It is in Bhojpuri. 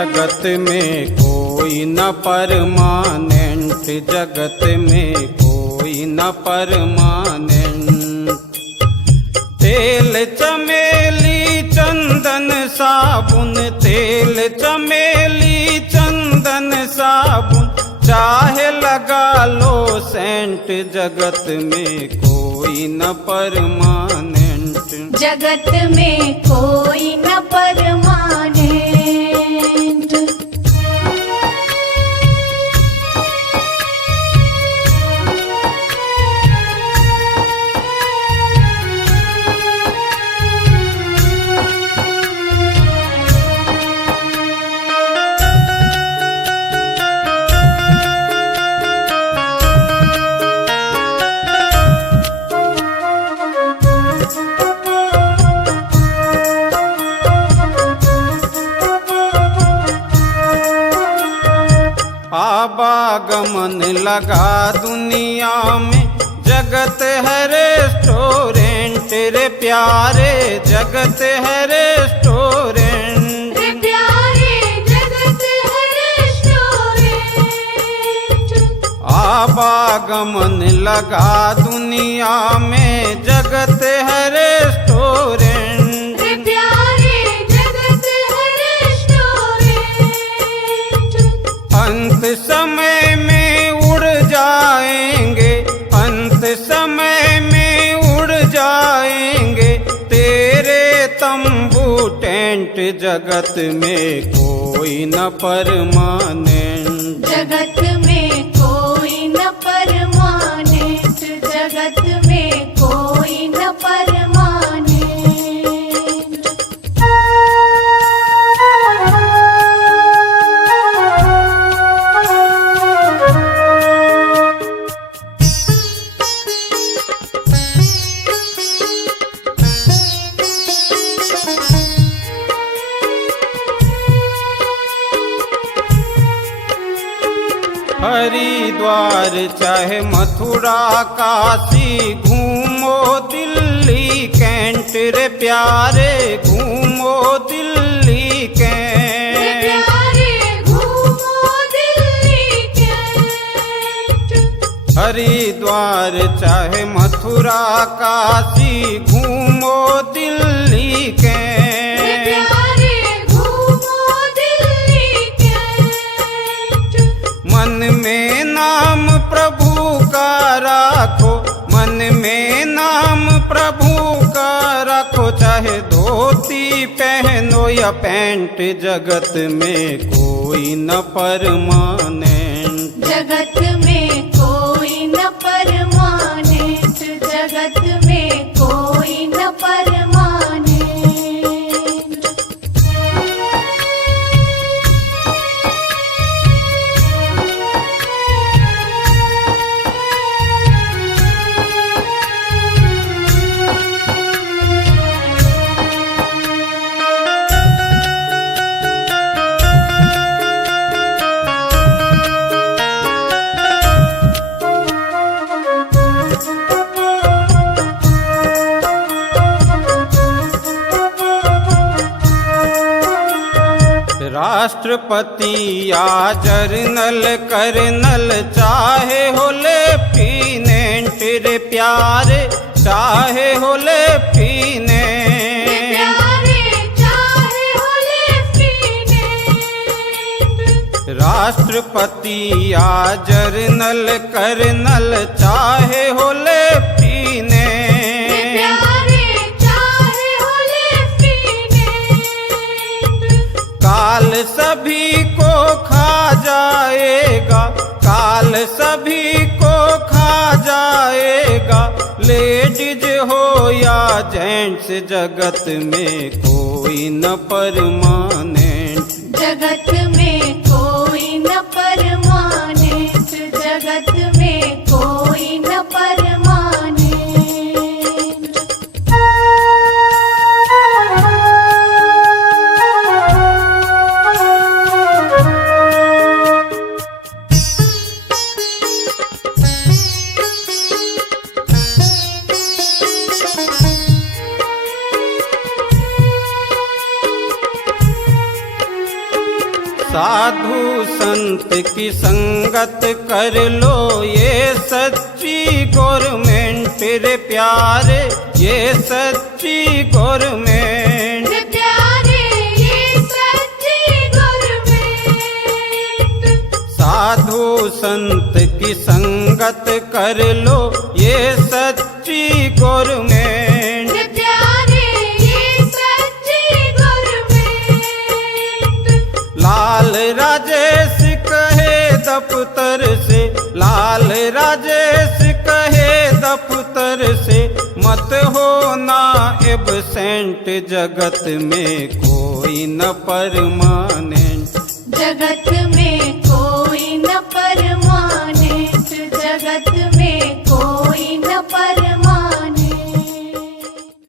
जगत में कोई न परमानेंट, जगत में कोई न परमानेंट। तेल चमेली चंदन साबुन, तेल चमेली चंदन साबुन, चाहे लगा लो सेंट, जगत में कोई न परमानेंट, जगत में कोई न परमानेंट। आवागमन लगा दुनिया में, जगत है रेस्टोरेंट रे प्यारे, जगत है रेस्टोरेंट रे प्यारे, जगत है रेस्टोरेंट। आवागमन लगा दुनिया में, जगत है रेस्टोरेंट रे प्यारे, जगत है रेस्टोरेंट। अंत समय में उड़ जाएंगे, अंत समय में उड़ जाएंगे तेरे तंबू टेंट, जगत में कोई न परमानेंट, जगत में कोई न परमानेंट, जगत में कोई न परमानेंट। हरिद्वार चाहे मथुरा काशी, घूमो दिल्ली कैंट रे प्यारे, घूमो दिल्ली कैंट, घूमो दिल्ली कैंट। हरिद्वार चाहे मथुरा काशी, घूमो दिल्ली कैंट, घूमो दिल्ली कैंट। मन में नाम प्रभु का राखो, मन में नाम प्रभु का रखो, चाहे धोती पहनो या पैंट, जगत में कोई न परमानेंट, जगत में कोई न परमानेंट, जगत में कोई न परमानेंट। राष्ट्रपति या जर्नल कर्नल, चाहे हो लेफ्टिनेंट रे प्यारे, चाहे हो लेफ्टिनेंट, चाहे हो लेफ्टिनेंट। राष्ट्रपति या जर्नल कर्नल, चाहे हो लेफ्टिनेंट, चाहे हो लेफ्टिनेंट। काल सभी को खा जाएगा, काल सभी को खा जाएगा, लेडीज हो या जेंट्स, जगत में कोई न परमानेंट, जगत में कोई न परमानेंट, जगत में कोई न परमानेंट। संत की संगत कर लो, ये सच्ची गवर्नमेंट रे प्यारे, ये सच्ची गवर्नमेंट। रे प्यारे ये सच्ची गवर्नमेंट। साधु संत की संगत कर लो, ये सच्ची गवर्नमेंट। रे प्यारे ये सच्ची गवर्नमेंट। लाल राजेश कहे दफ्तर से, लाल राजेश कहे दफ्तर से, मत होना एबसेंट, जगत में कोई न परमानेंट। जगत